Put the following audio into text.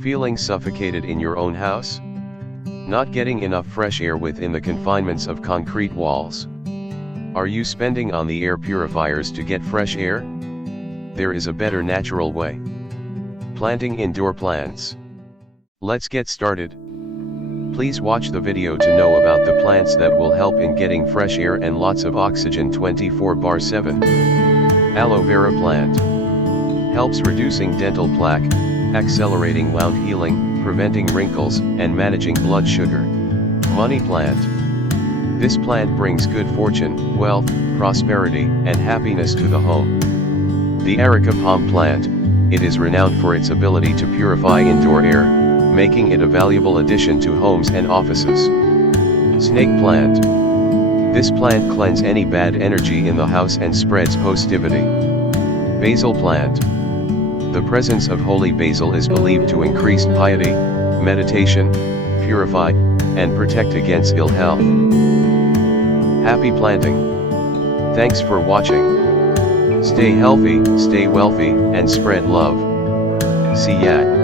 Feeling suffocated in your own house? Not getting enough fresh air within the confinements of concrete walls? Are you spending on the air purifiers to get fresh air? There is a better natural way. Planting indoor plants. Let's get started. Please watch the video to know about the plants that will help in getting fresh air and lots of oxygen 24/7. Aloe vera plant. Helps reducing dental plaque, accelerating wound healing, preventing wrinkles, and managing blood sugar. Money plant. This plant brings good fortune, wealth, prosperity, and happiness to the home. The areca palm plant. It is renowned for its ability to purify indoor air, making it a valuable addition to homes and offices. Snake plant. This plant cleanses any bad energy in the house and spreads positivity. Basil plant. The presence of holy basil is believed to increase piety, meditation, purify, and protect against ill health. Happy planting! Thanks for watching. Stay healthy, stay wealthy, and spread love. See ya.